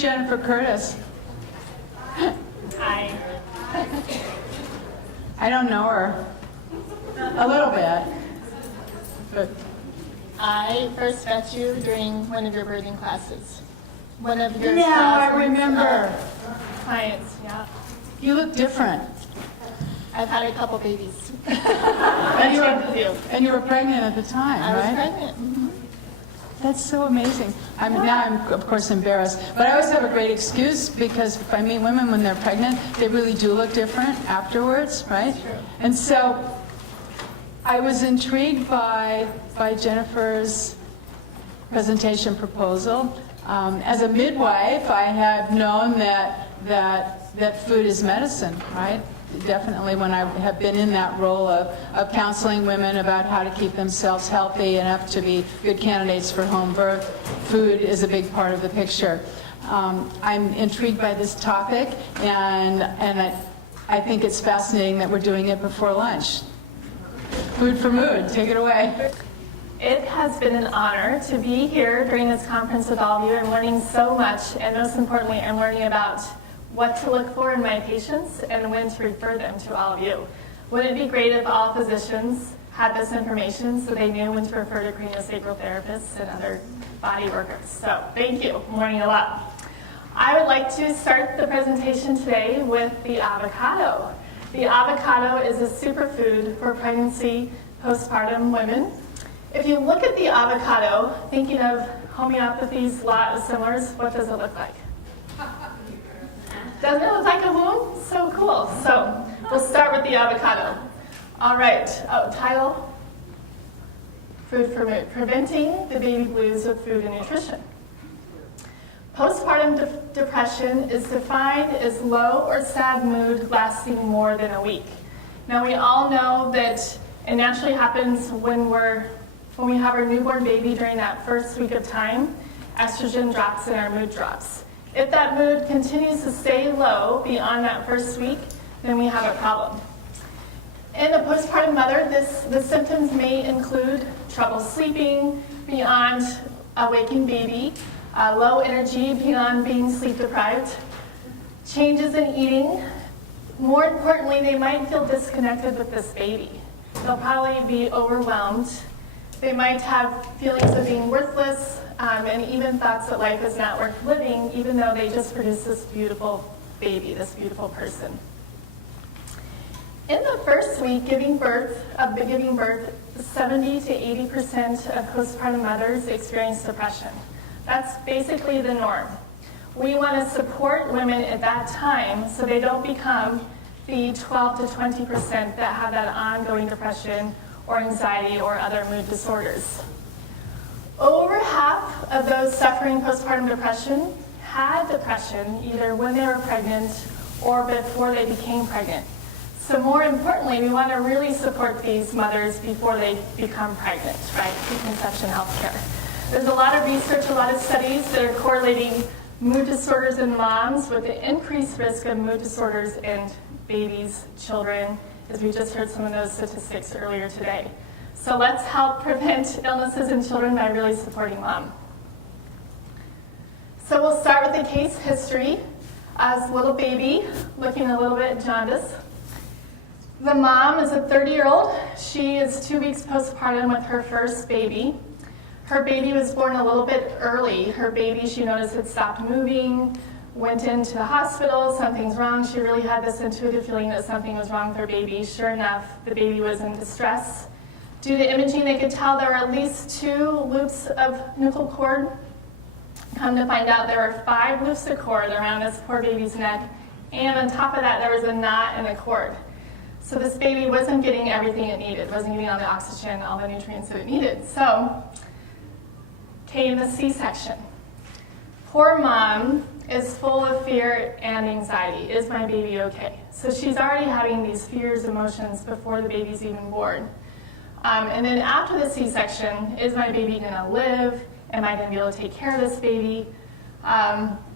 Jennifer Curtis? Hi. I don't know her. A little bit. But I first met you during one of your birthing classes. One of your I remember. Clients, yeah. You look different. I've had a couple babies. And you were pregnant at the time, I was right? pregnant. Mm-hmm. That's so amazing. Now I'm, of course, embarrassed. But I always have a great excuse because if I meet women when they're pregnant, they really do look different afterwards, right? And so I was intrigued by Jennifer's presentation proposal. As a midwife, I had known that food is medicine, right? Definitely when I have been in that role of counseling women about how to keep themselves healthy enough to be good candidates for home birth, food is a big part of the picture. I'm intrigued by this topic, and I think it's fascinating that we're doing it before lunch. Food for mood, take it away. It has been an honor to be here during this conference with all of you and learning so much, and most importantly, I'm learning about what to look for in my patients and when to refer them to all of you. Wouldn't it be great if all physicians had this information so they knew when to refer to craniosacral therapists and other body workers? So thank you. I'm learning a lot. I would like to start the presentation today with the avocado. The avocado is a superfood for pregnancy, postpartum women. If you look at the avocado, thinking of homeopathy's law of similars, what does it look like? Doesn't it look like a moon? So cool. So we'll start with the avocado. All right. Title: Food for Mood: Preventing the baby blues with food and nutrition. Postpartum depression is defined as low or sad mood lasting more than a week. Now we all know that it naturally happens when we have our newborn baby. During that first week of time, estrogen drops and our mood drops. If that mood continues to stay low beyond that first week, then we have a problem. In a postpartum mother, the symptoms may include trouble sleeping beyond a waking baby, low energy beyond being sleep deprived, changes in eating. More importantly, they might feel disconnected with this baby. They'll probably be overwhelmed. They might have feelings of being worthless, and even thoughts that life is not worth living, even though they just produced this beautiful baby, this beautiful person. In the first week giving birth, 70 to 80% of postpartum mothers experience depression. That's basically the norm. We want to support women at that time so they don't become the 12 to 20% that have that ongoing depression or anxiety or other mood disorders. Over half of those suffering postpartum depression had depression either when they were pregnant or before they became pregnant. So more importantly, we want to really support these mothers before they become pregnant, right? Preconception health care. There's a lot of research, a lot of studies that are correlating mood disorders in moms with the increased risk of mood disorders in babies, children, as we just heard some of those statistics earlier today. So let's help prevent illnesses in children by really supporting mom. So we'll start with the case history. As a little baby, looking a little bit jaundiced. The mom is a 30-year-old. She is 2 weeks postpartum with her first baby. Her baby was born a little bit early. Her baby, she noticed, had stopped moving, went into the hospital, something's wrong. She really had this intuitive feeling that something was wrong with her baby. Sure enough, the baby was in distress. Due to imaging, they could tell there were at least 2 loops of nuchal cord. Come to find out, there were 5 loops of cord around this poor baby's neck, and on top of that, there was a knot in the cord. So this baby wasn't getting everything it needed, wasn't getting all the oxygen, all the nutrients that it needed. So came the C-section. Poor mom is full of fear and anxiety. Is my baby okay? So she's already having these fears, emotions before the baby's even born. And then after the C-section, is my baby gonna live? Am I gonna be able to take care of this baby?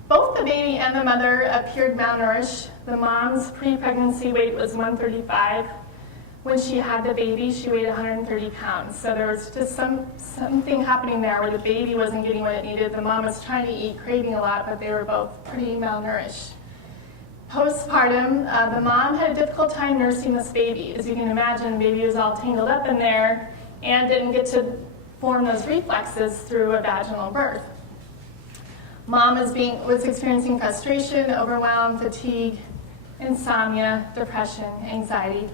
Both the baby and the mother appeared malnourished. The mom's pre-pregnancy weight was 135. when she had the baby, she weighed 130 pounds. So there was just something happening there where the baby wasn't getting what it needed. The mom was trying to eat, craving a lot, but they were both pretty malnourished. Postpartum, the mom had a difficult time nursing this baby. As you can imagine, the baby was all tangled up in there and didn't get to form those reflexes through a vaginal birth. Mom was experiencing frustration, overwhelm, fatigue, insomnia, depression, anxiety.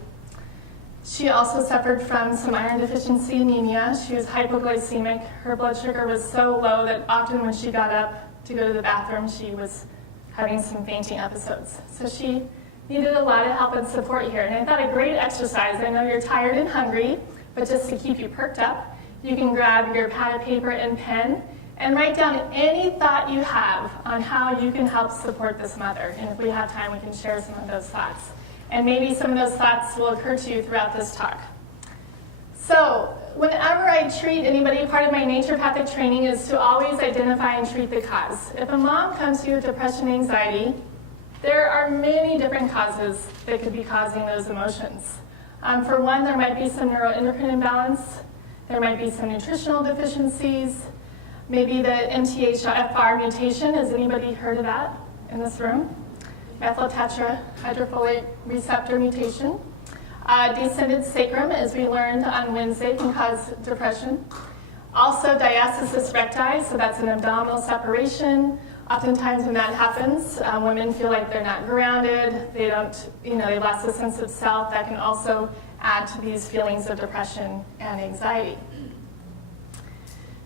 She also suffered from some iron deficiency anemia. She was hypoglycemic. Her blood sugar was so low that often when she got up to go to the bathroom, she was having some fainting episodes. So she needed a lot of help and support here. And I thought a great exercise, I know you're tired and hungry, but just to keep you perked up, you can grab your pad of paper and pen and write down any thought you have on how you can help support this mother. And if we have time, we can share some of those thoughts. And maybe some of those thoughts will occur to you throughout this talk. So whenever I treat anybody, part of my naturopathic training is to always identify and treat the cause. If a mom comes to you with depression and anxiety, there are many different causes that could be causing those emotions. For one, there might be some neuroendocrine imbalance. There might be some nutritional deficiencies. Maybe the MTHFR mutation. Has anybody heard of that in this room? Methylnetetrahydrofol receptor mutation. Descended sacrum, as we learned on Wednesday, can cause depression. Also diastasis recti, so that's an abdominal separation. Oftentimes when that happens, women feel like they're not grounded, they lost a sense of self. That can also add to these feelings of depression and anxiety.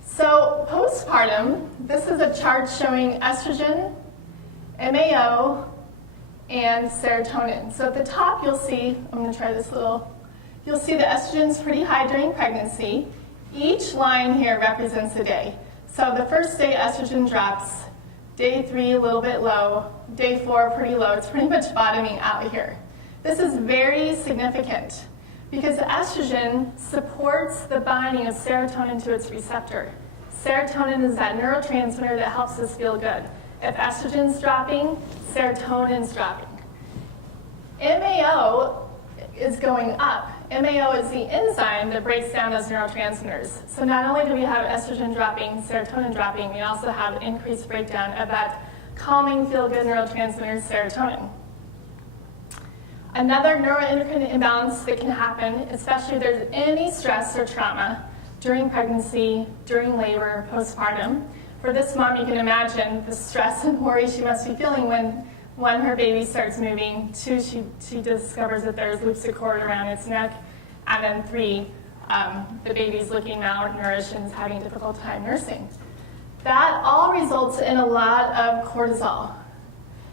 So postpartum, this is a chart showing estrogen, MAO, and serotonin. So at the top you'll see, I'm going to try this you'll see the estrogen's pretty high during pregnancy. Each line here represents a day. So the first day estrogen drops, day 3 a little bit low, day 4 pretty low. It's pretty much bottoming out here. This is very significant because estrogen supports the binding of serotonin to its receptor. Serotonin is that neurotransmitter that helps us feel good. If estrogen's dropping, serotonin's dropping. MAO is going up. MAO is the enzyme that breaks down those neurotransmitters. So not only do we have estrogen dropping, serotonin dropping, we also have increased breakdown of that calming, feel-good neurotransmitter, serotonin. Another neuroendocrine imbalance that can happen, especially if there's any stress or trauma during pregnancy, during labor, postpartum. For this mom, you can imagine the stress and worry she must be feeling when, one, her baby starts moving, 2, she discovers that there's loops of cord around its neck, and then 3, the baby's looking malnourished and is having a difficult time nursing. That all results in a lot of cortisol.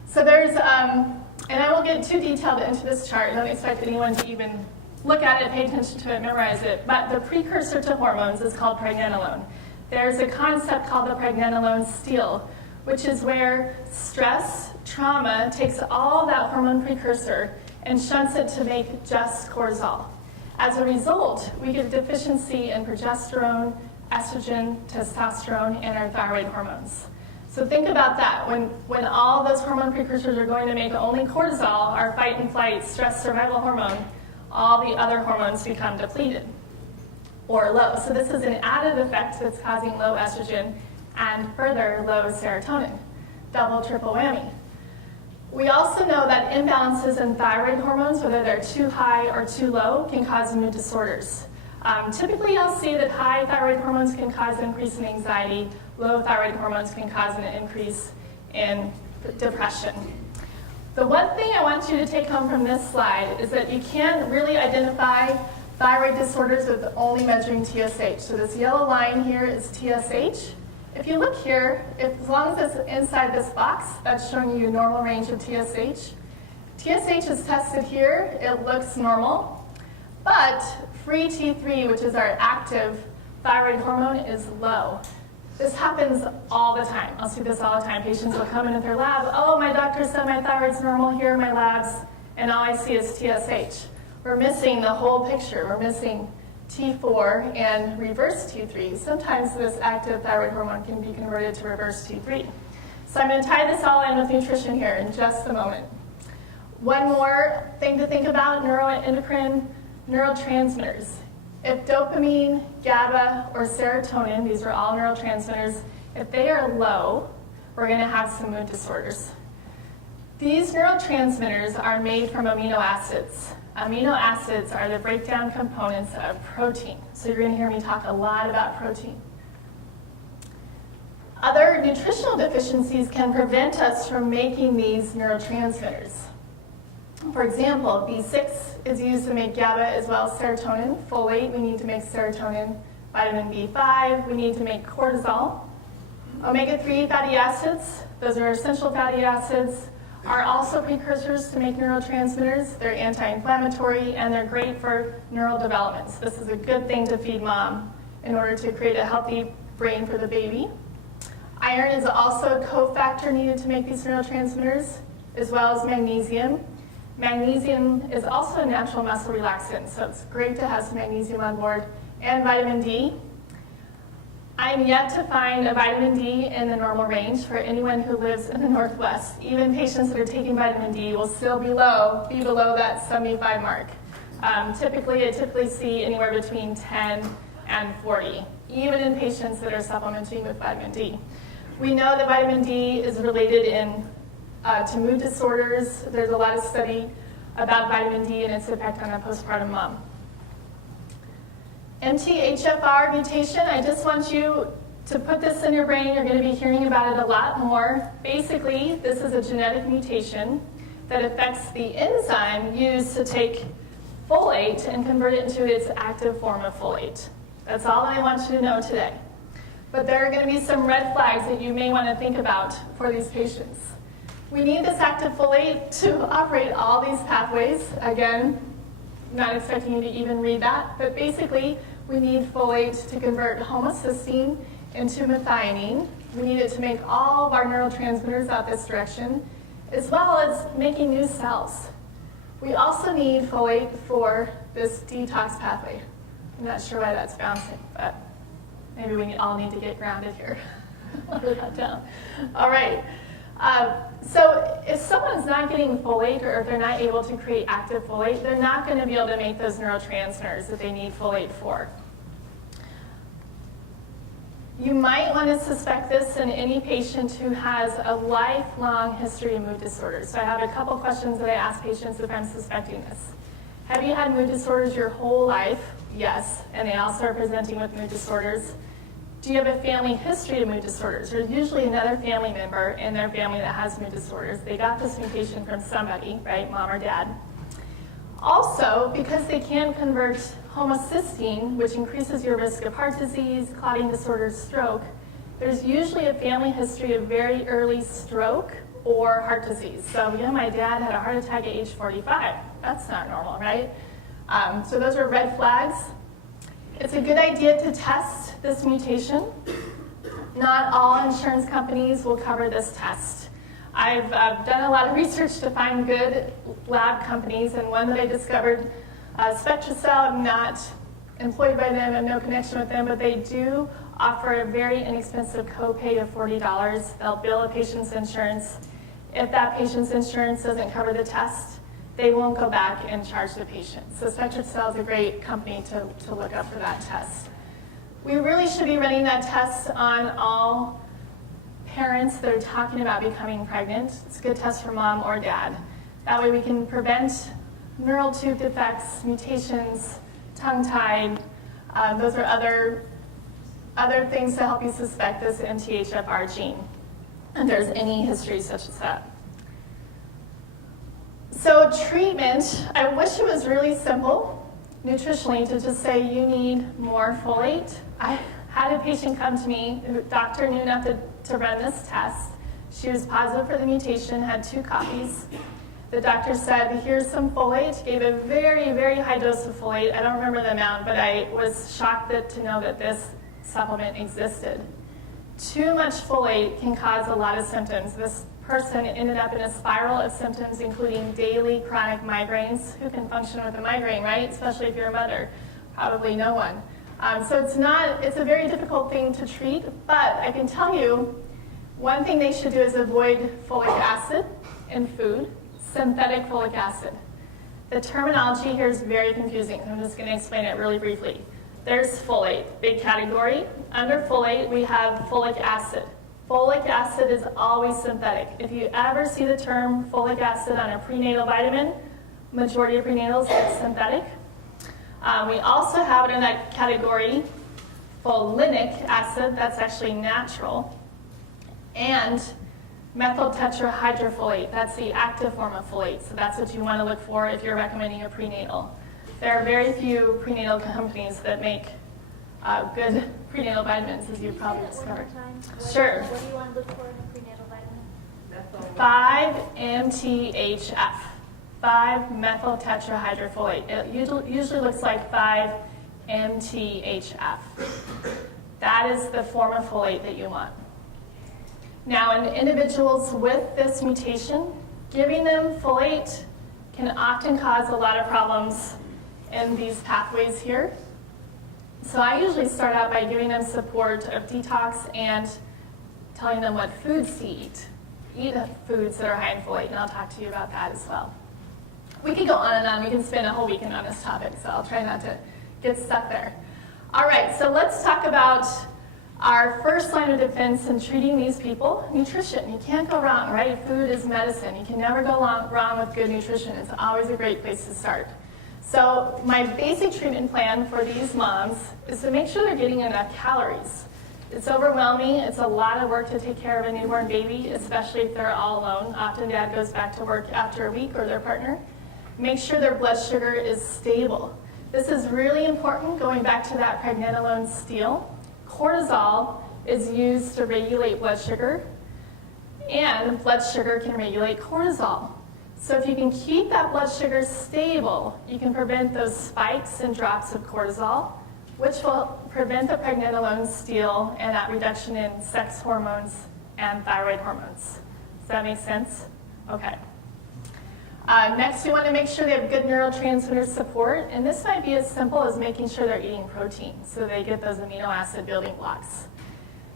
So there's, and I won't get too detailed into this chart, don't expect anyone to even look at it, pay attention to it, memorize it, but the precursor to hormones is called pregnenolone. There's a concept called the pregnenolone steal, which is where stress, trauma, takes all that hormone precursor and shunts it to make just cortisol. As a result, we get a deficiency in progesterone, estrogen, testosterone, and our thyroid hormones. So think about that. When all those hormone precursors are going to make only cortisol, our fight and flight, stress, survival hormone, all the other hormones become depleted or low. So this is an added effect that's causing low estrogen and further low serotonin. Double, triple whammy. We also know that imbalances in thyroid hormones, whether they're too high or too low, can cause mood disorders. Typically, I'll see that high thyroid hormones can cause an increase in anxiety. Low thyroid hormones can cause an increase in depression. The one thing I want you to take home from this slide is that you can't really identify thyroid disorders with only measuring TSH. So this yellow line here is TSH. If you look here, as long as it's inside this box, that's showing you a normal range of TSH. TSH is tested here, it looks normal, but free T3, which is our active thyroid hormone, is low. This happens all the time. I'll see this all the time. Patients will come in at their lab, oh, my doctor said my thyroid's normal, here are my labs, and all I see is TSH. We're missing the whole picture. We're missing T4 and reverse T3. Sometimes this active thyroid hormone can be converted to reverse T3. So I'm going to tie this all in with nutrition here in just a moment. One more thing to think about, neuroendocrine neurotransmitters. If dopamine, GABA, or serotonin, these are all neurotransmitters, if they are low, we're going to have some mood disorders. These neurotransmitters are made from amino acids. Amino acids are the breakdown components of protein. So you're going to hear me talk a lot about protein. Other nutritional deficiencies can prevent us from making these neurotransmitters. For example, B6 is used to make GABA as well as serotonin. Folate, we need to make serotonin. Vitamin B5, we need to make cortisol. Omega-3 fatty acids, those are essential fatty acids, are also precursors to make neurotransmitters. They're anti-inflammatory and they're great for neural development. So this is a good thing to feed mom in order to create a healthy brain for the baby. Iron is also a cofactor needed to make these neurotransmitters, as well as magnesium. Magnesium is also a natural muscle relaxant, so it's great to have some magnesium on board. And vitamin D. I'm yet to find a vitamin D in the normal range for anyone who lives in the Northwest. Even patients that are taking vitamin D will still be below that 75 mark. I typically see anywhere between 10 and 40, even in patients that are supplementing with vitamin D. We know that vitamin D is related to mood disorders. There's a lot of study about vitamin D and its effect on a postpartum mom. MTHFR mutation, I just want you to put this in your brain. You're going to be hearing about it a lot more. Basically, this is a genetic mutation that affects the enzyme used to take folate and convert it into its active form of folate. That's all that I want you to know today. But there are going to be some red flags that you may want to think about for these patients. We need this active folate to operate all these pathways. Again, not expecting you to even read that, but basically we need folate to convert homocysteine into methionine. We need it to make all of our neurotransmitters out this direction, as well as making new cells. We also need folate for this detox pathway. I'm not sure why that's bouncing, but maybe we all need to get grounded here. Lower that down. All right. So if someone's not getting folate, or if they're not able to create active folate, they're not going to be able to make those neurotransmitters that they need folate for. You might want to suspect this in any patient who has a lifelong history of mood disorders. So I have a couple questions that I ask patients if I'm suspecting this. Have you had mood disorders your whole life? Yes, and they also are presenting with mood disorders. Do you have a family history of mood disorders? There's usually another family member in their family that has mood disorders. They got this mutation from somebody, right, mom or dad. Also, because they can convert homocysteine, which increases your risk of heart disease, clotting disorders, stroke, there's usually a family history of very early stroke or heart disease. So, my dad had a heart attack at age 45. That's not normal, right? So those are red flags. It's a good idea to test this mutation. Not all insurance companies will cover this test. I've done a lot of research to find good lab companies, and one that I discovered, SpectraCell, I'm not employed by them, I have no connection with them, but they do offer a very inexpensive copay of $40. They'll bill a patient's insurance. If that patient's insurance doesn't cover the test, they won't go back and charge the patient. So SpectraCell is a great company to look up for that test. We really should be running that test on all parents that are talking about becoming pregnant. It's a good test for mom or dad. That way we can prevent neural tube defects, mutations, tongue-tied. Those are other things to help you suspect this MTHFR gene, if there's any history such as that. So treatment, I wish it was really simple, nutritionally, to just say you need more folate. I had a patient come to me, the doctor knew enough to run this test. She was positive for the mutation, had 2 copies. The doctor said, here's some folate, gave a very, very high dose of folate. I don't remember the amount, but I was shocked to know that this supplement existed. Too much folate can cause a lot of symptoms. This person ended up in a spiral of symptoms, including daily chronic migraines. Who can function with a migraine, right? Especially if you're a mother. Probably no one. So it's a very difficult thing to treat, but I can tell you, one thing they should do is avoid folic acid in food, synthetic folic acid. The terminology here is very confusing. I'm just going to explain it really briefly. There's folate, big category. Under folate, we have folic acid. Folic acid is always synthetic. If you ever see the term folic acid on a prenatal vitamin, majority of prenatals, it's synthetic. We also have it in that category, folinic acid, that's actually natural, and methyltetrahydrofolate, that's the active form of folate, so that's what you want to look for if you're recommending a prenatal. There are very few prenatal companies that make good prenatal vitamins, as you've probably discovered. Sure. What do you want to look for in a prenatal vitamin? 5-MTHF, 5-methyltetrahydrofolate. It usually looks like 5-MTHF. That is the form of folate that you want. Now, in individuals with this mutation, giving them folate can often cause a lot of problems in these pathways here. So I usually start out by giving them support of detox and telling them what foods to eat. Eat foods that are high in folate, and I'll talk to you about that as well. We can go on and on. We can spend a whole weekend on this topic, so I'll try not to get stuck there. All right, so let's talk about our first line of defense in treating these people, nutrition. You can't go wrong, right? Food is medicine. You can never go wrong with good nutrition. It's always a great place to start. So my basic treatment plan for these moms is to make sure they're getting enough calories. It's overwhelming. It's a lot of work to take care of a newborn baby, especially if they're all alone. Often dad goes back to work after a week or their partner. Make sure their blood sugar is stable. This is really important, going back to that pregnenolone steal. Cortisol is used to regulate blood sugar, and blood sugar can regulate cortisol. So if you can keep that blood sugar stable, you can prevent those spikes and drops of cortisol, which will prevent the pregnenolone steal and that reduction in sex hormones and thyroid hormones. Does that make sense? Okay. Next, we want to make sure they have good neurotransmitter support, and this might be as simple as making sure they're eating protein so they get those amino acid building blocks.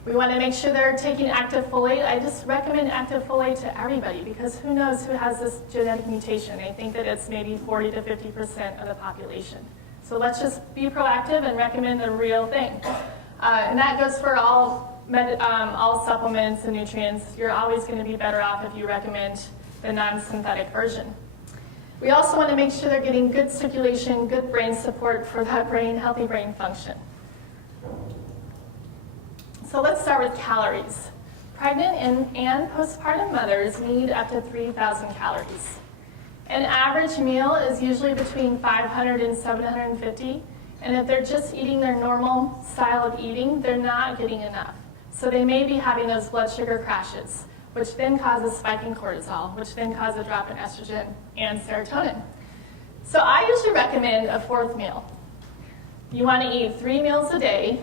We want to make sure they're taking active folate. I just recommend active folate to everybody because who knows who has this genetic mutation. I think that it's maybe 40 to 50% of the population. So let's just be proactive and recommend the real thing. And that goes for all supplements and nutrients. You're always going to be better off if you recommend the non-synthetic version. We also want to make sure they're getting good circulation, good brain support for that healthy brain function. So let's start with calories. Pregnant and postpartum mothers need up to 3,000 calories. An average meal is usually between 500 and 750, and if they're just eating their normal style of eating, they're not getting enough. So they may be having those blood sugar crashes, which then causes spike in cortisol, which then causes a drop in estrogen and serotonin. So I usually recommend a fourth meal. You want to eat 3 meals a day,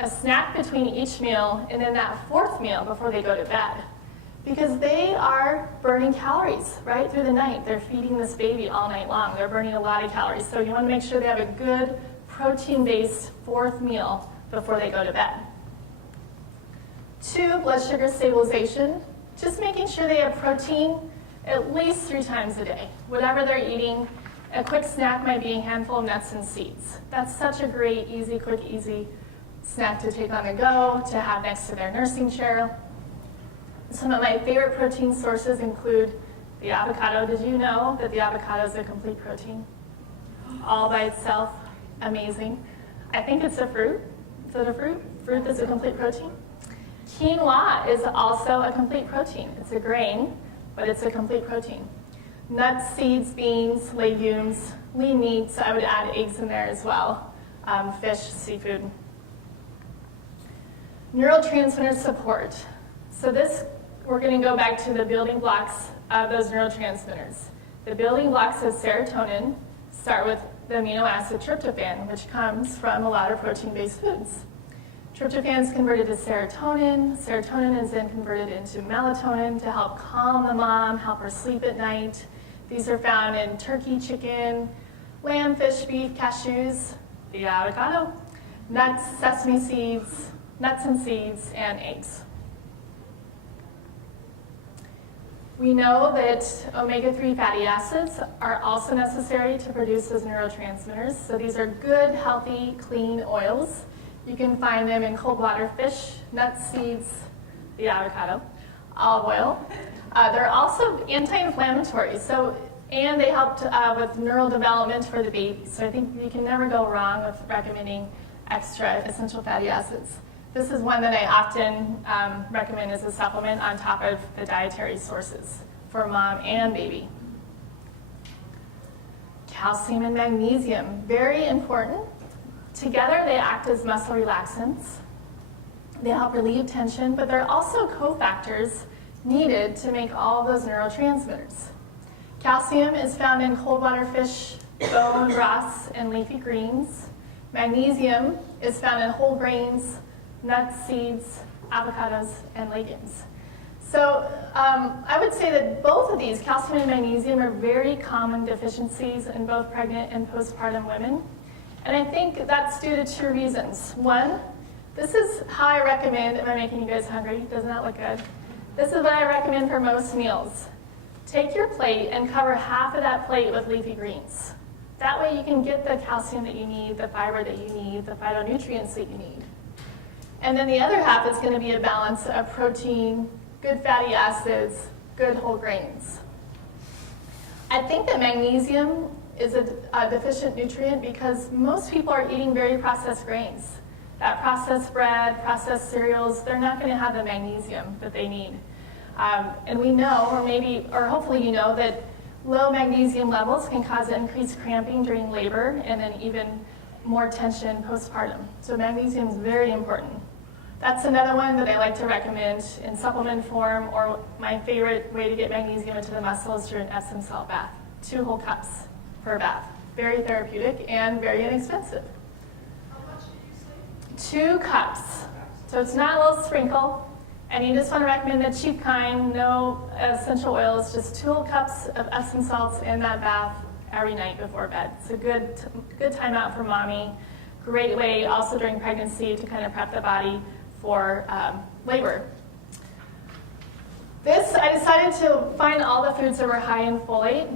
a snack between each meal, and then that fourth meal before they go to bed. Because they are burning calories right through the night. They're feeding this baby all night long. They're burning a lot of calories. So you want to make sure they have a good protein-based fourth meal before they go to bed. 2, blood sugar stabilization. Just making sure they have protein at least 3 times a day. Whatever they're eating, a quick snack might be a handful of nuts and seeds. That's such a great, easy, quick, easy snack to take on the go, to have next to their nursing chair. Some of my favorite protein sources include the avocado. Did you know that the avocado is a complete protein? All by itself, amazing. I think it's a fruit. Is it a fruit? Fruit is a complete protein. Quinoa is also a complete protein. It's a grain, but it's a complete protein. Nuts, seeds, beans, legumes, lean meats. I would add eggs in there as well. Fish, seafood. Neurotransmitter support. So this, we're going to go back to the building blocks of those neurotransmitters. The building blocks of serotonin start with the amino acid tryptophan, which comes from a lot of protein-based foods. Tryptophan is converted to serotonin. Serotonin is then converted into melatonin to help calm the mom, help her sleep at night. These are found in turkey, chicken, lamb, fish, beef, cashews, the avocado, nuts, sesame seeds, nuts and seeds, and eggs. We know that omega-3 fatty acids are also necessary to produce those neurotransmitters. So these are good, healthy, clean oils. You can find them in cold water fish, nuts, seeds, the avocado, olive oil. They're also anti-inflammatory, and they help with neural development for the baby. So I think you can never go wrong with recommending extra essential fatty acids. This is one that I often recommend as a supplement on top of the dietary sources for mom and baby. Calcium and magnesium, very important. Together they act as muscle relaxants. They help relieve tension, but they're also cofactors needed to make all those neurotransmitters. Calcium is found in cold water fish, bone broths, and leafy greens. Magnesium is found in whole grains, nuts, seeds, avocados, and legumes. So I would say that both of these, calcium and magnesium, are very common deficiencies in both pregnant and postpartum women. And I think that's due to two reasons. One, this is how I recommend, am I making you guys hungry? Doesn't that look good? This is what I recommend for most meals. Take your plate and cover half of that plate with leafy greens. That way you can get the calcium that you need, the fiber that you need, the phytonutrients that you need. And then the other half is going to be a balance of protein, good fatty acids, good whole grains. I think that magnesium is a deficient nutrient because most people are eating very processed grains. That processed bread, processed cereals, they're not going to have the magnesium that they need. And we know, or hopefully you know, that low magnesium levels can cause increased cramping during labor and then even more tension postpartum. So magnesium is very important. That's another one that I like to recommend in supplement form, or my favorite way to get magnesium into the muscle is through an Epsom salt bath. 2 whole cups per bath. Very therapeutic and very inexpensive. How much did you say? 2 cups. So it's not a little sprinkle. And you just want to recommend the cheap kind, no essential oils, just 2 whole cups of Epsom salts in that bath every night before bed. It's a good time out for mommy. Great way also during pregnancy to kind of prep the body for labor. I decided to find all the foods that were high in folate.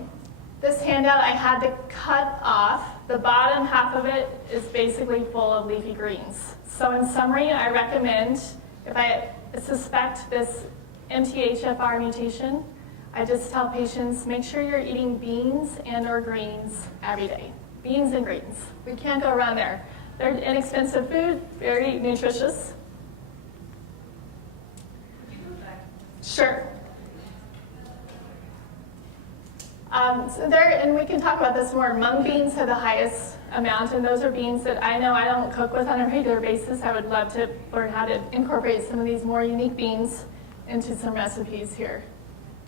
This handout I had to cut off. The bottom half of it is basically full of leafy greens. So in summary, I recommend, if I suspect this MTHFR mutation, I just tell patients, make sure you're eating beans and or greens every day. Beans and greens. We can't go around there. They're inexpensive food, very nutritious. Sure. And we can talk about this more. Mung beans have the highest amount, and those are beans that I know I don't cook with on a regular basis. I would love to learn how to incorporate some of these more unique beans into some recipes here.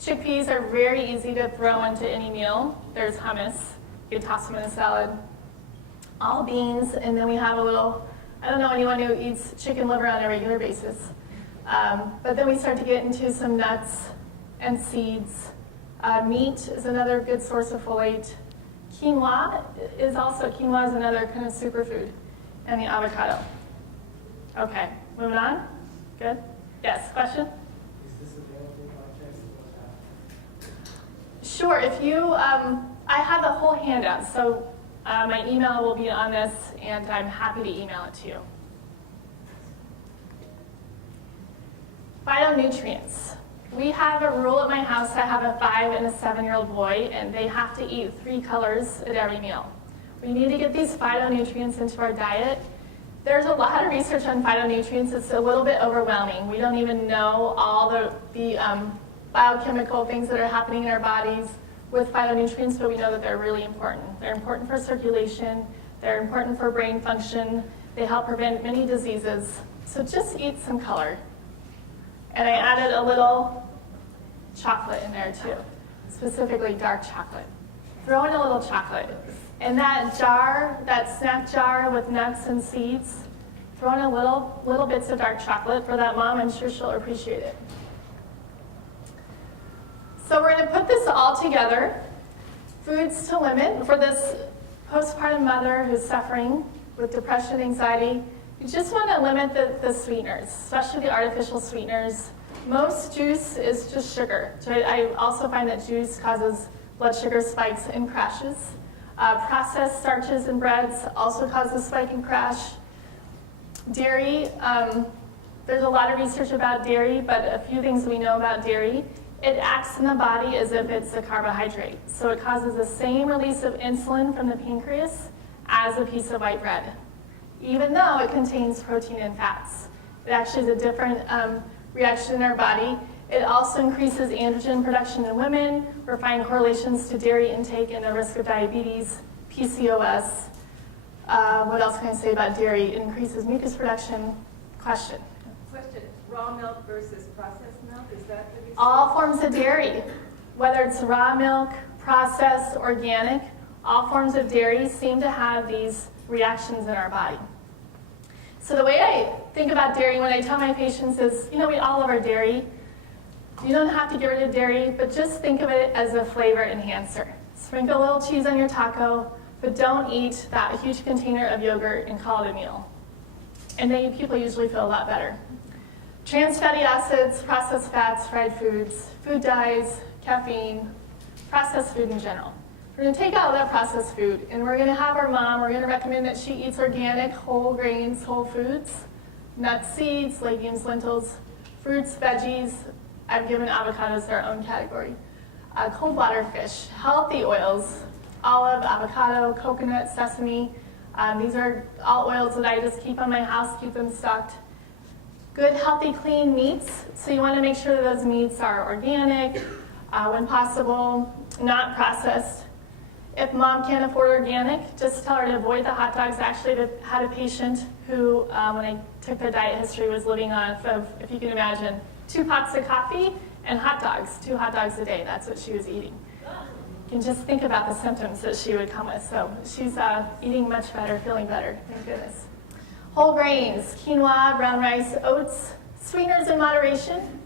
Chickpeas are very easy to throw into any meal. There's hummus. You can toss them in a salad. All beans, and then we have a little, I don't know anyone who eats chicken liver on a regular basis. But then we start to get into some nuts and seeds. Meat is another good source of folate. Quinoa is another kind of superfood, and the avocado. Okay, moving on. Good? Yes, question? Is this available by text? Sure, if you, I have the whole handout, so my email will be on this, and I'm happy to email it to you. Phytonutrients. We have a rule at my house. I have a 5 and a 7-year-old boy, and they have to eat 3 colors at every meal. We need to get these phytonutrients into our diet. There's a lot of research on phytonutrients. It's a little bit overwhelming. We don't even know all the biochemical things that are happening in our bodies with phytonutrients, but we know that they're really important. They're important for circulation. They're important for brain function. They help prevent many diseases. So just eat some color. And I added a little chocolate in there too, specifically dark chocolate. Throw in a little chocolate. In that jar, that snack jar with nuts and seeds, throw in a little bits of dark chocolate for that mom. I'm sure she'll appreciate it. So we're going to put this all together. Foods to limit for this postpartum mother who's suffering with depression, anxiety. You just want to limit the sweeteners, especially the artificial sweeteners. Most juice is just sugar. So I also find that juice causes blood sugar spikes and crashes. Processed starches and breads also cause a spike and crash. Dairy, there's a lot of research about dairy, but a few things we know about dairy. It acts in the body as if it's a carbohydrate. So it causes the same release of insulin from the pancreas as a piece of white bread, even though it contains protein and fats. It actually is a different reaction in our body. It also increases androgen production in women. We're finding correlations to dairy intake and the risk of diabetes, PCOS. What else can I say about dairy? It increases mucus production. Question? Question, raw milk versus processed milk, is that the reason? All forms of dairy, whether it's raw milk, processed, organic, all forms of dairy seem to have these reactions in our body. So the way I think about dairy when I tell my patients is, we all love our dairy. You don't have to get rid of dairy, but just think of it as a flavor enhancer. Sprinkle a little cheese on your taco, but don't eat that huge container of yogurt and call it a meal. And then people usually feel a lot better. Trans fatty acids, processed fats, fried foods, food dyes, caffeine, processed food in general. We're going to take out that processed food, and we're going to have our mom, we're going to recommend that she eats organic, whole grains, whole foods, nuts, seeds, legumes, lentils, fruits, veggies. I've given avocados their own category. Cold water fish, healthy oils, olive, avocado, coconut, sesame. These are all oils that I just keep on my house, keep them stocked. Good, healthy, clean meats. So you want to make sure that those meats are organic, when possible, not processed. If mom can't afford organic, just tell her to avoid the hot dogs. Actually, I had a patient who, when I took their diet history, was living off of, if you can imagine, 2 pots of coffee and hot dogs, 2 hot dogs a day. That's what she was eating. You can just think about the symptoms that she would come with. So she's eating much better, feeling better, thank goodness. Whole grains, quinoa, brown rice, oats, sweeteners in moderation.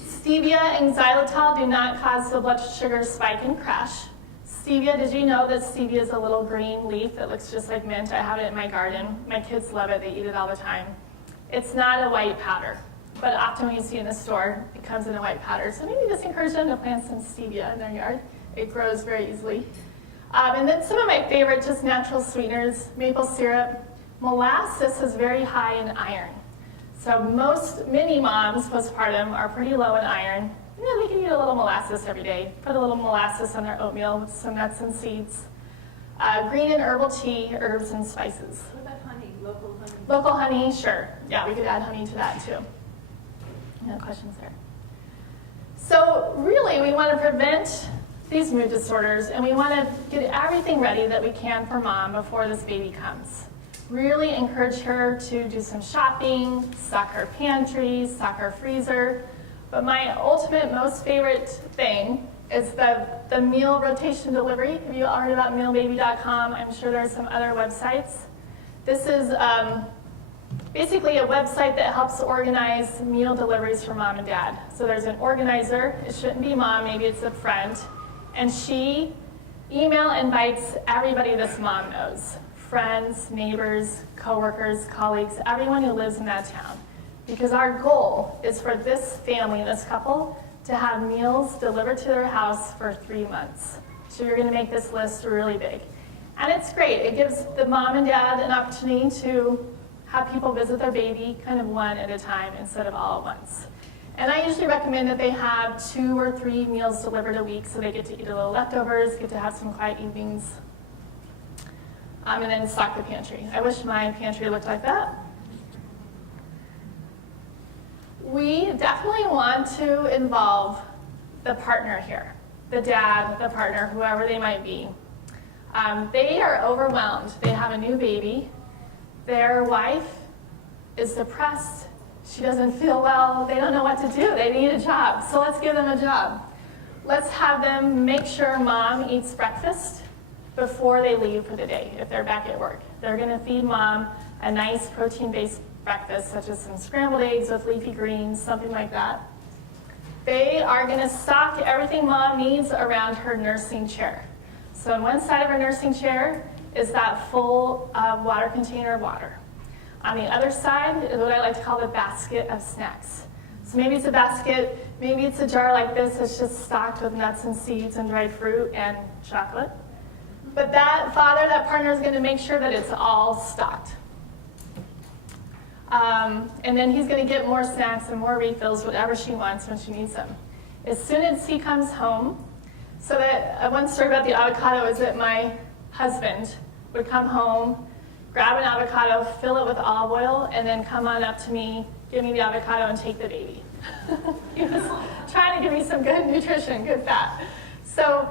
Stevia and xylitol do not cause the blood sugar spike and crash. Stevia, did you know that stevia is a little green leaf that looks just like mint? I have it in my garden. My kids love it. They eat it all the time. It's not a white powder, but often when you see it in the store, it comes in a white powder. So maybe just encourage them to plant some stevia in their yard. It grows very easily. And then some of my favorite just natural sweeteners, maple syrup. Molasses is very high in iron. So many moms postpartum are pretty low in iron. They can eat a little molasses every day. Put a little molasses on their oatmeal with some nuts and seeds. Green and herbal tea, herbs and spices. What about honey, local honey? Local honey, sure. Yeah, we could add honey to that too. No questions there. So really, we want to prevent these mood disorders, and we want to get everything ready that we can for mom before this baby comes. Really encourage her to do some shopping, stock her pantry, stock her freezer. But my ultimate, most favorite thing is the meal rotation delivery. Have you all heard about mealbaby.com? I'm sure there are some other websites. This is basically a website that helps organize meal deliveries for mom and dad. So there's an organizer. It shouldn't be mom, maybe it's a friend. And she email invites everybody this mom knows. Friends, neighbors, coworkers, colleagues, everyone who lives in that town. Because our goal is for this family, this couple, to have meals delivered to their house for 3 months. So you're going to make this list really big. And it's great. It gives the mom and dad an opportunity to have people visit their baby kind of one at a time instead of all at once. And I usually recommend that they have 2 or 3 meals delivered a week so they get to eat a little leftovers, get to have some quiet evenings, and then stock the pantry. I wish my pantry looked like that. We definitely want to involve the partner here, the dad, the partner, whoever they might be. They are overwhelmed. They have a new baby. Their wife is depressed. She doesn't feel well. They don't know what to do. They need a job. So let's give them a job. Let's have them make sure mom eats breakfast before they leave for the day if they're back at work. They're going to feed mom a nice protein-based breakfast, such as some scrambled eggs with leafy greens, something like that. They are going to stock everything mom needs around her nursing chair. So on one side of her nursing chair is that full water container of water. On the other side is what I like to call the basket of snacks. So maybe it's a basket, maybe it's a jar like this that's just stocked with nuts and seeds and dried fruit and chocolate. But that father, that partner is going to make sure that it's all stocked. And then he's going to get more snacks and more refills, whatever she wants when she needs them. As soon as he comes home, so that one story about the avocado is that my husband would come home, grab an avocado, fill it with olive oil, and then come on up to me, give me the avocado, and take the baby. He was trying to give me some good nutrition, good fat. So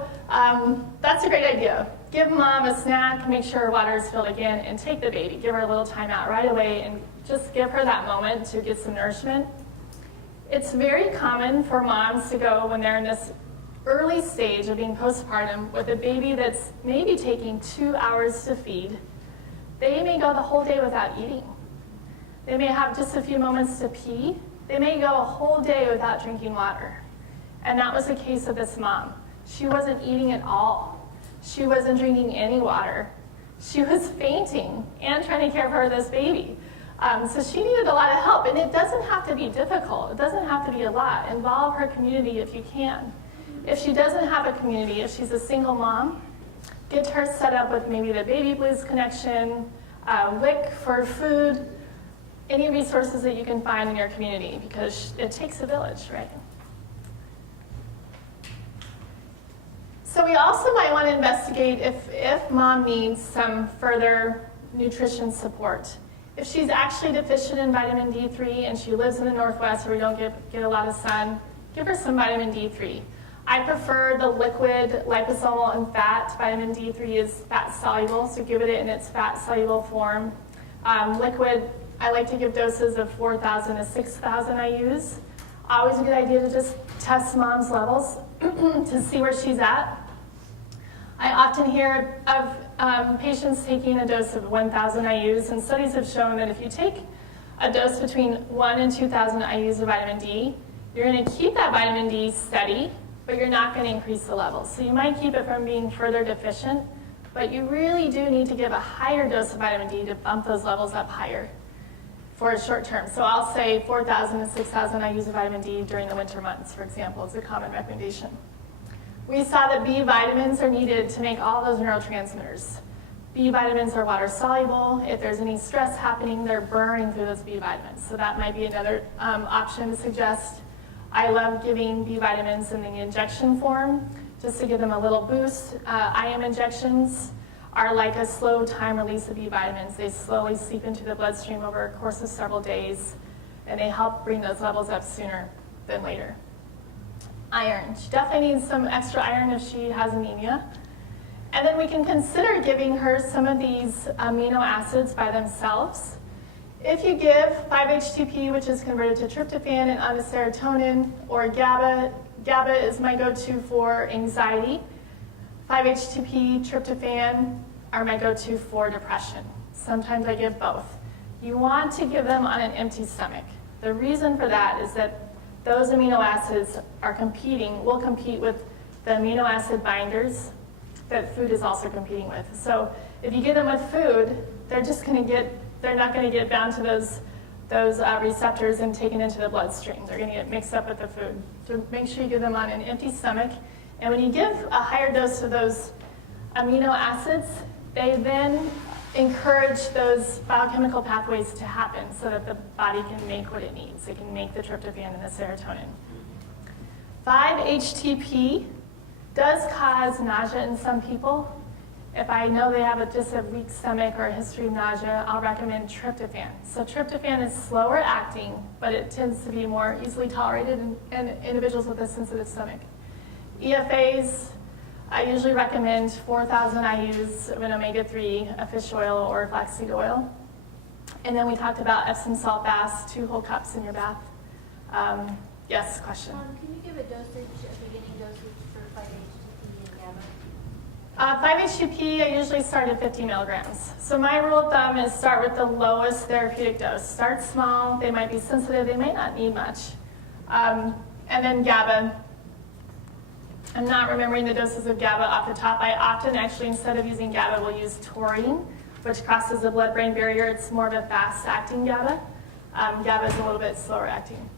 that's a great idea. Give mom a snack, make sure her water is filled again, and take the baby. Give her a little time out right away, and just give her that moment to get some nourishment. It's very common for moms to go when they're in this early stage of being postpartum with a baby that's maybe taking 2 hours to feed. They may go the whole day without eating. They may have just a few moments to pee. They may go a whole day without drinking water. And that was the case of this mom. She wasn't eating at all. She wasn't drinking any water. She was fainting and trying to care for this baby. So she needed a lot of help, and it doesn't have to be difficult. It doesn't have to be a lot. Involve her community if you can. If she doesn't have a community, if she's a single mom, get her set up with maybe the Baby Blues Connection, WIC for food, any resources that you can find in your community, because it takes a village, right? So we also might want to investigate if mom needs some further nutrition support. If she's actually deficient in vitamin D3 and she lives in the Northwest where we don't get a lot of sun, give her some vitamin D3. I prefer the liquid liposomal and fat. Vitamin D3 is fat soluble, so give it in its fat soluble form. Liquid, I like to give doses of 4,000 to 6,000 IUs. Always a good idea to just test mom's levels to see where she's at. I often hear of patients taking a dose of 1,000 IUs, and studies have shown that if you take a dose between 1 and 2,000 IUs of vitamin D, you're going to keep that vitamin D steady, but you're not going to increase the levels. So you might keep it from being further deficient, but you really do need to give a higher dose of vitamin D to bump those levels up higher for a short term. So I'll say 4,000 to 6,000 IUs of vitamin D during the winter months, for example, is a common recommendation. We saw that B vitamins are needed to make all those neurotransmitters. B vitamins are water soluble. If there's any stress happening, they're burning through those B vitamins. So that might be another option to suggest. I love giving B vitamins in the injection form, just to give them a little boost. IM injections are like a slow time release of B vitamins. They slowly seep into the bloodstream over a course of several days, and they help bring those levels up sooner than later. Iron. She definitely needs some extra iron if she has anemia. And then we can consider giving her some of these amino acids by themselves. If you give 5-HTP, which is converted to tryptophan and onto serotonin, or GABA, GABA is my go-to for anxiety. 5-HTP, tryptophan are my go-to for depression. Sometimes I give both. You want to give them on an empty stomach. The reason for that is that those amino acids will compete with the amino acid binders that food is also competing with. So if you give them with food, they're not going to get bound to those receptors and taken into the bloodstream. They're going to get mixed up with the food. So make sure you give them on an empty stomach. And when you give a higher dose of those amino acids, they then encourage those biochemical pathways to happen so that the body can make what it needs. It can make the tryptophan and the serotonin. 5-HTP does cause nausea in some people. If I know they have just a weak stomach or a history of nausea, I'll recommend tryptophan. So tryptophan is slower acting, but it tends to be more easily tolerated in individuals with a sensitive stomach. EFAs, I usually recommend 4,000 IUs of an omega-3, a fish oil or flaxseed oil. And then we talked about Epsom salt baths, 2 whole cups in your bath. Yes, question? Can you give a dosage, a beginning dosage for 5-HTP and GABA? 5-HTP, I usually start at 50 milligrams. So my rule of thumb is start with the lowest therapeutic dose. Start small, they might be sensitive, they might not need much. And then GABA. I'm not remembering the doses of GABA off the top. I often actually, instead of using GABA, will use taurine, which crosses the blood-brain barrier. It's more of a fast-acting GABA. GABA is a little bit slower acting.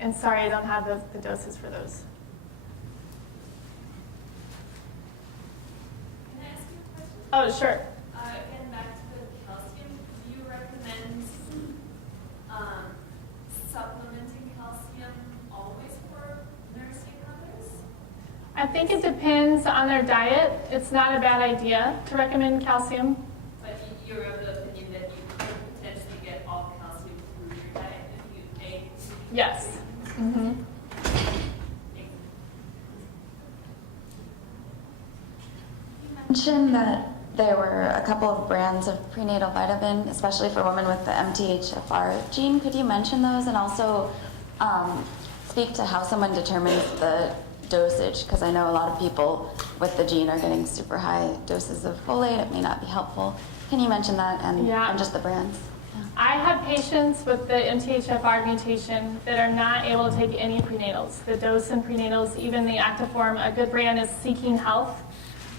And sorry, I don't have the doses for those. Can I ask you a question? Oh, sure. Again, back to the calcium, do you recommend supplementing calcium always for nursing mothers? I think it depends on their diet. It's not a bad idea to recommend calcium. But you're of the opinion that you could potentially get all calcium through your diet if you ate? Yes. Mm-hmm. Mentioned that there were a couple of brands of prenatal vitamin, especially for women with the MTHFR gene. Could you mention those and also speak to how someone determines the dosage? Because I know a lot of people with the gene are getting super high doses of folate. It may not be helpful. Can you mention that and just the brands? I have patients with the MTHFR mutation that are not able to take any prenatals. The dose in prenatals, even the active form, a good brand is Seeking Health.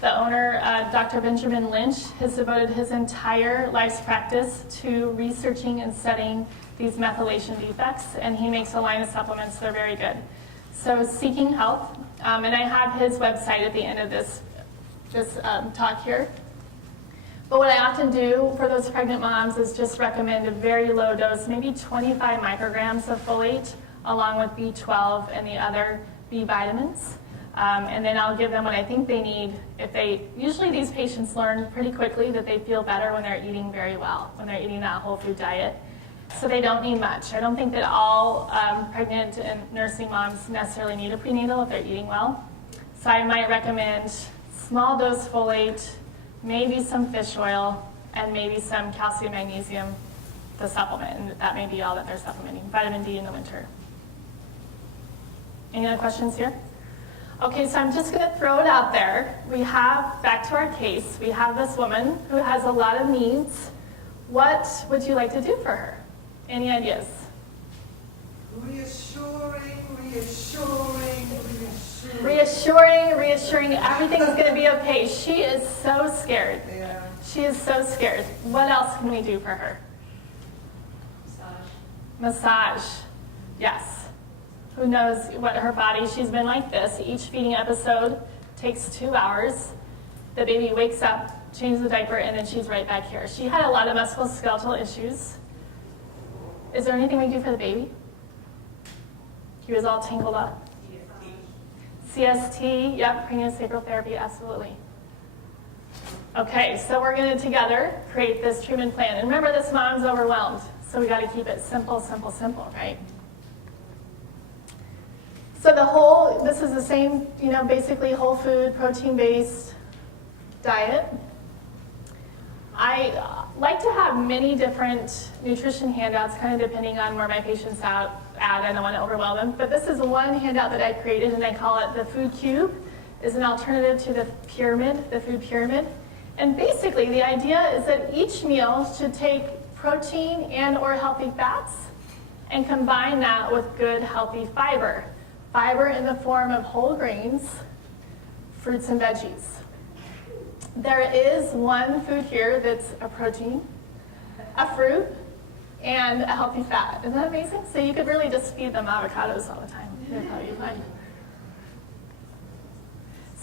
The owner, Dr. Benjamin Lynch, has devoted his entire life's practice to researching and studying these methylation defects, and he makes a line of supplements that are very good. So Seeking Health, and I have his website at the end of this talk here. But what I often do for those pregnant moms is just recommend a very low dose, maybe 25 micrograms of folate, along with B12 and the other B vitamins. And then I'll give them what I think they need. Usually these patients learn pretty quickly that they feel better when they're eating very well, when they're eating that whole food diet. So they don't need much. I don't think that all pregnant and nursing moms necessarily need a prenatal if they're eating well. So I might recommend small dose folate, maybe some fish oil, and maybe some calcium magnesium to supplement. And that may be all that they're supplementing. Vitamin D in the winter. Any other questions here? Okay, so I'm just going to throw it out there. We have, back to our case, we have this woman who has a lot of needs. What would you like to do for her? Any ideas? Reassuring, everything's going to be okay. She is so scared. Yeah. She is so scared. What else can we do for her? Massage. Yes. Who knows what her body, she's been like this. Each feeding episode takes 2 hours. The baby wakes up, changes the diaper, and then she's right back here. She had a lot of musculoskeletal issues. Is there anything we do for the baby? He was all tangled up. CST, yep, craniosacral therapy, absolutely. Okay, so we're going to together create this treatment plan. And remember, this mom's overwhelmed, so we got to keep it simple, simple, simple, right? So this is the same, basically whole food, protein-based diet. I like to have many different nutrition handouts, kind of depending on where my patients are at. I don't want to overwhelm them. But this is one handout that I created, and I call it the food cube. It's an alternative to the pyramid, the food pyramid. And basically, the idea is that each meal should take protein and or healthy fats and combine that with good, healthy fiber. Fiber in the form of whole grains, fruits and veggies. There is one food here that's a protein, a fruit, and a healthy fat. Isn't that amazing? So you could really just feed them avocados all the time. They're probably fine.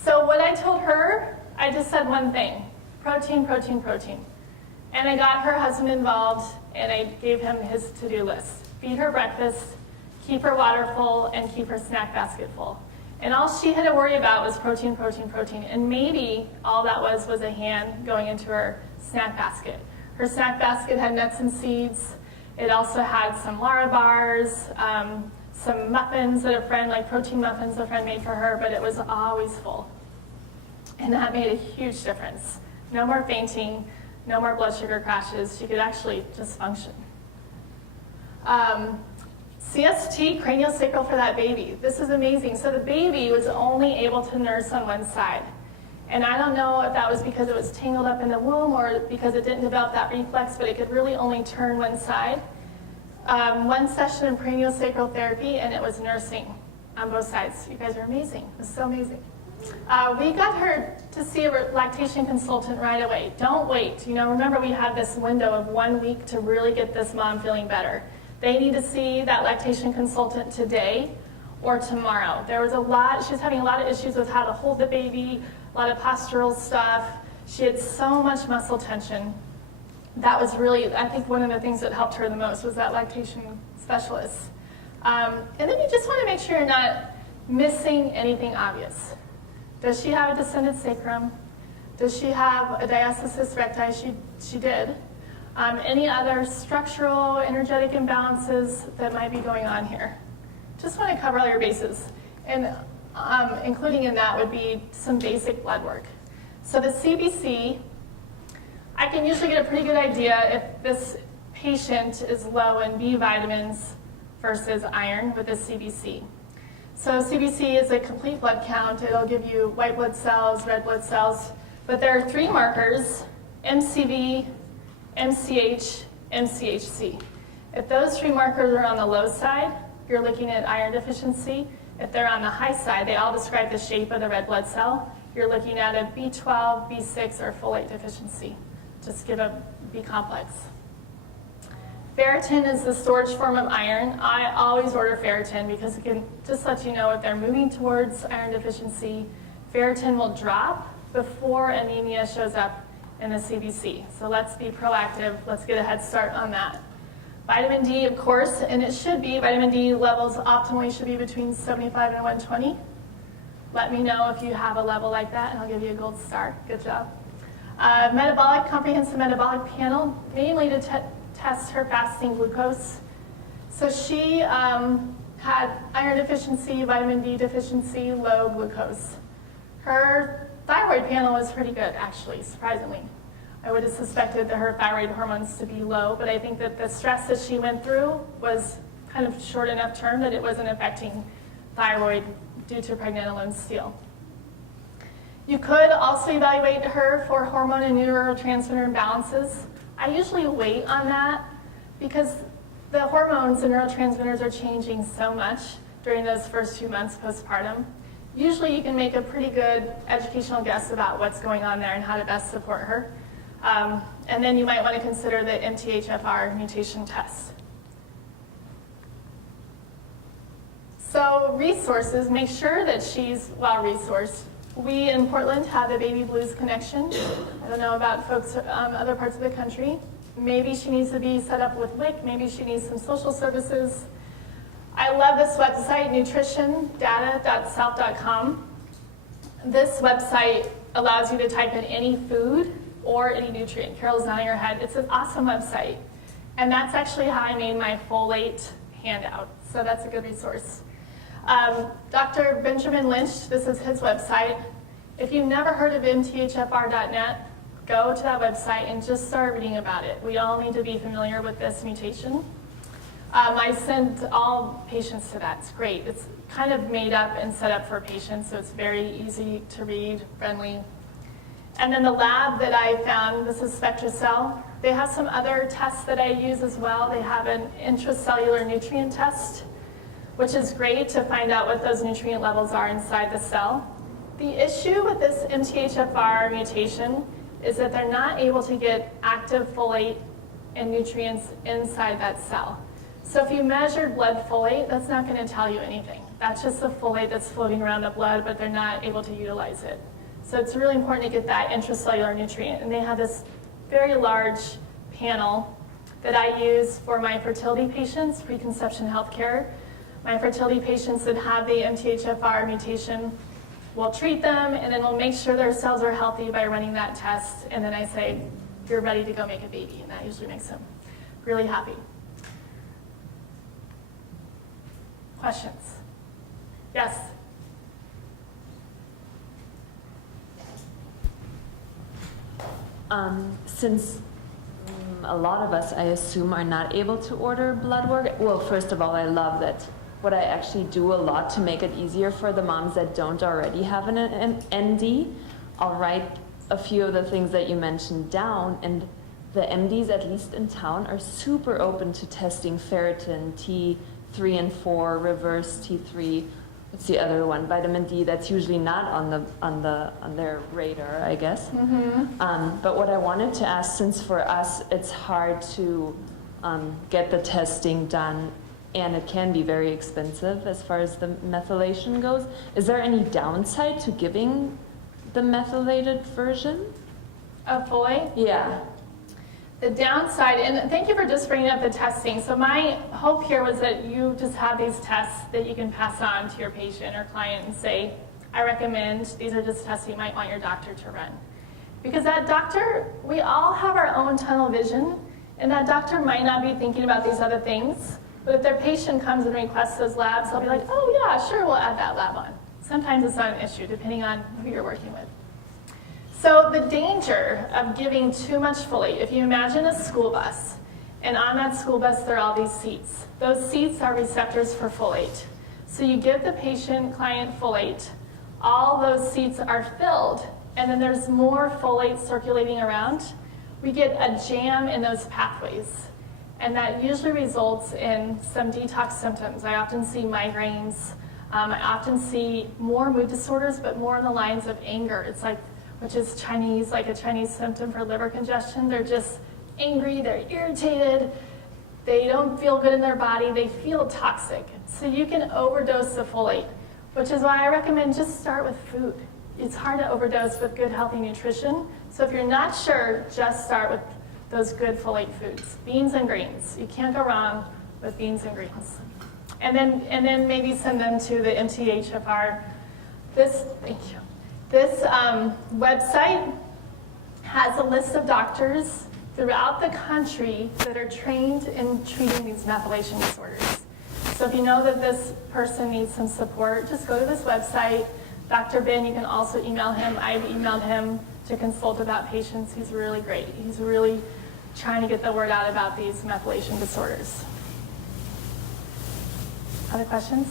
So what I told her, I just said one thing: protein, protein, protein. And I got her husband involved, and I gave him his to-do list. Feed her breakfast, keep her water full, and keep her snack basket full. And all she had to worry about was protein, protein, protein. And maybe all that was a hand going into her snack basket. Her snack basket had nuts and seeds. It also had some Lara bars, some muffins that protein muffins a friend made for her, but it was always full. And that made a huge difference. No more fainting, no more blood sugar crashes. She could actually just function. CST, craniosacral for that baby. This is amazing. So the baby was only able to nurse on one side. And I don't know if that was because it was tangled up in the womb or because it didn't develop that reflex, but it could really only turn one side. One session of craniosacral therapy, and it was nursing on both sides. You guys are amazing. It was so amazing. We got her to see a lactation consultant right away. Don't wait. Remember we had this window of 1 week to really get this mom feeling better. They need to see that lactation consultant today or tomorrow. There was a lot, she was having a lot of issues with how to hold the baby, a lot of postural stuff. She had so much muscle tension. That was really, I think, one of the things that helped her the most was that lactation specialist. And then you just want to make sure you're not missing anything obvious. Does she have a descended sacrum? Does she have a diastasis recti? She did. Any other structural, energetic imbalances that might be going on here? Just want to cover all your bases. And including in that would be some basic blood work. So the CBC, I can usually get a pretty good idea if this patient is low in B vitamins versus iron with a CBC. So CBC is a complete blood count. It'll give you white blood cells, red blood cells, but there are 3 markers, MCV, MCH, MCHC. If those 3 markers are on the low side, you're looking at iron deficiency. If they're on the high side, they all describe the shape of the red blood cell. You're looking at a B12, B6, or folate deficiency. Just give a B complex. Ferritin is the storage form of iron. I always order ferritin because it can just let you know if they're moving towards iron deficiency. Ferritin will drop before anemia shows up in the CBC. So let's be proactive. Let's get a head start on that. Vitamin D, of course, and it should be, vitamin D levels optimally should be between 75 and 120. Let me know if you have a level like that, and I'll give you a gold star. Good job. Comprehensive metabolic panel, mainly to test her fasting glucose. So she had iron deficiency, vitamin D deficiency, low glucose. Her thyroid panel was pretty good, actually, surprisingly. I would have suspected that her thyroid hormones to be low, but I think that the stress that she went through was kind of short enough term that it wasn't affecting thyroid due to pregnenolone steal. You could also evaluate her for hormone and neurotransmitter imbalances. I usually wait on that because the hormones and neurotransmitters are changing so much during those first few months postpartum. Usually you can make a pretty good educational guess about what's going on there and how to best support her. And then you might want to consider the MTHFR mutation test. So resources, make sure that she's well-resourced. We in Portland have the Baby Blues Connection. I don't know about folks other parts of the country. Maybe she needs to be set up with WIC. Maybe she needs some social services. I love this website, nutritiondata.south.com. This website allows you to type in any food or any nutrient. Carol's nodding her head. It's an awesome website. And that's actually how I made my folate handout. So that's a good resource. Dr. Benjamin Lynch, this is his website. If you've never heard of mthfr.net, go to that website and just start reading about it. We all need to be familiar with this mutation. I send all patients to that. It's great. It's kind of made up and set up for patients, so it's very easy to read, friendly. And then the lab that I found, this is SpectraCell. They have some other tests that I use as well. They have an intracellular nutrient test, which is great to find out what those nutrient levels are inside the cell. The issue with this MTHFR mutation is that they're not able to get active folate and nutrients inside that cell. So if you measured blood folate, that's not going to tell you anything. That's just the folate that's floating around the blood, but they're not able to utilize it. So it's really important to get that intracellular nutrient. And they have this very large panel that I use for my fertility patients, preconception healthcare. My fertility patients that have the MTHFR mutation, we'll treat them, and then we'll make sure their cells are healthy by running that test. And then I say, you're ready to go make a baby. And that usually makes them really happy. Questions? Yes? Since a lot of us, I assume, are not able to order blood work, well, first of all, I love that what I actually do a lot to make it easier for the moms that don't already have an ND. I'll write a few of the things that you mentioned down, and the MDs, at least in town, are super open to testing ferritin, T3 and 4, reverse T3. What's the other one? Vitamin D. That's usually not on their radar, I guess. Mm-hmm. But what I wanted to ask, since for us it's hard to get the testing done, and it can be very expensive as far as the methylation goes. Is there any downside to giving the methylated version? Of folate? Yeah. The downside, and thank you for just bringing up the testing. So my hope here was that you just have these tests that you can pass on to your patient or client and say, I recommend, these are just tests you might want your doctor to run. Because that doctor, we all have our own tunnel vision, and that doctor might not be thinking about these other things, but if their patient comes and requests those labs, they'll be like, oh yeah, sure, we'll add that lab on. Sometimes it's not an issue, depending on who you're working with. So the danger of giving too much folate, if you imagine a school bus, and on that school bus there are all these seats. Those seats are receptors for folate. So you give the patient, client folate, all those seats are filled, and then there's more folate circulating around. We get a jam in those pathways, and that usually results in some detox symptoms. I often see migraines. I often see more mood disorders, but more in the lines of anger. It's like, which is Chinese, like a Chinese symptom for liver congestion. They're just angry, they're irritated, they don't feel good in their body, they feel toxic. So you can overdose the folate, which is why I recommend just start with food. It's hard to overdose with good, healthy nutrition. So if you're not sure, just start with those good folate foods. Beans and greens. You can't go wrong with beans and greens. And then maybe send them to the MTHFR. Thank you. This website has a list of doctors throughout the country that are trained in treating these methylation disorders. So if you know that this person needs some support, just go to this website. Dr. Ben, you can also email him. I've emailed him to consult about patients. He's really great. He's really trying to get the word out about these methylation disorders. Other questions?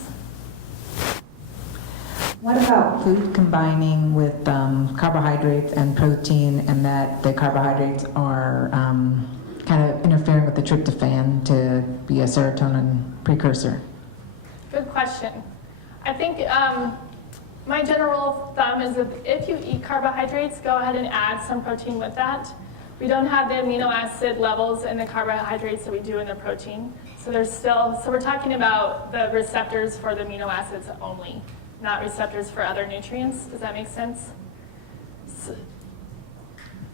What about food combining with carbohydrates and protein, and that the carbohydrates are kind of interfering with the tryptophan to be a serotonin precursor? Good question. I think my general thumb is that if you eat carbohydrates, go ahead and add some protein with that. We don't have the amino acid levels in the carbohydrates that we do in the protein. So we're talking about the receptors for the amino acids only, not receptors for other nutrients. Does that make sense?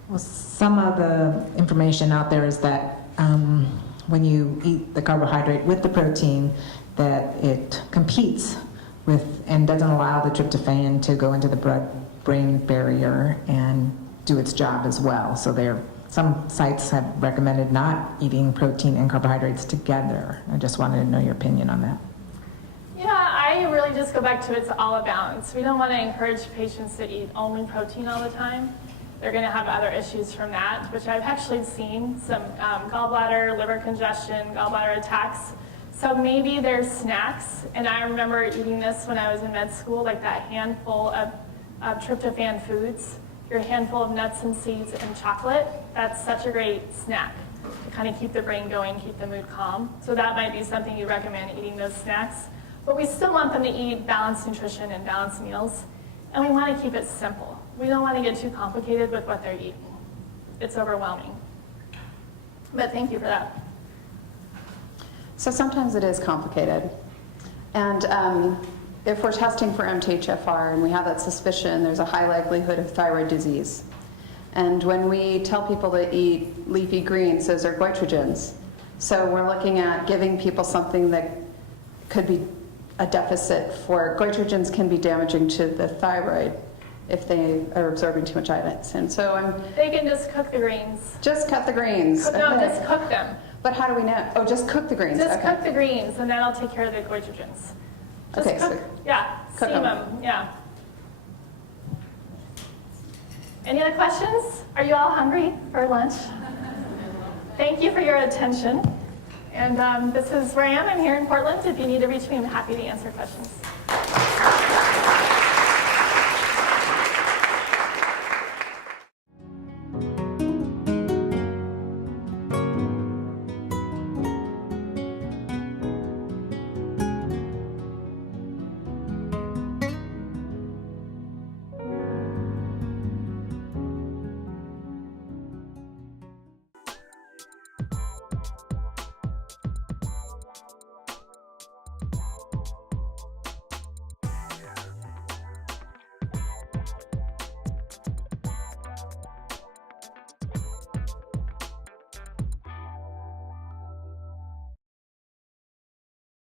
Well, some of the information out there is that when you eat the carbohydrate with the protein, that it competes with and doesn't allow the tryptophan to go into the blood-brain barrier and do its job as well. So some sites have recommended not eating protein and carbohydrates together. I just wanted to know your opinion on that. Yeah, I really just go back to it's all a balance. We don't want to encourage patients to eat only protein all the time. They're going to have other issues from that, which I've actually seen, some gallbladder, liver congestion, gallbladder attacks. So maybe there's snacks, and I remember eating this when I was in med school, like that handful of tryptophan foods, your handful of nuts and seeds and chocolate. That's such a great snack to kind of keep the brain going, keep the mood calm. So that might be something you recommend, eating those snacks. But we still want them to eat balanced nutrition and balanced meals, and we want to keep it simple. We don't want to get too complicated with what they're eating. It's overwhelming. But thank you for that. So sometimes it is complicated. And if we're testing for MTHFR and we have that suspicion, there's a high likelihood of thyroid disease. And when we tell people to eat leafy greens, those are goitrogens. So we're looking at giving people something that could be a deficit for goitrogens can be damaging to the thyroid if they are absorbing too much iodines. And so They can just cook the greens. just cut the greens. No, Okay. just cook them. But how do we know? Oh, just cook the greens. Just Okay. cook the greens, and that'll take care of the goitrogens. Just Okay, cook, so yeah, cook steam them. them, yeah. Any other questions? Are you all hungry for lunch? Thank you for your attention. And this is where I am. I'm here in Portland. If you need to reach me, I'm happy to answer questions.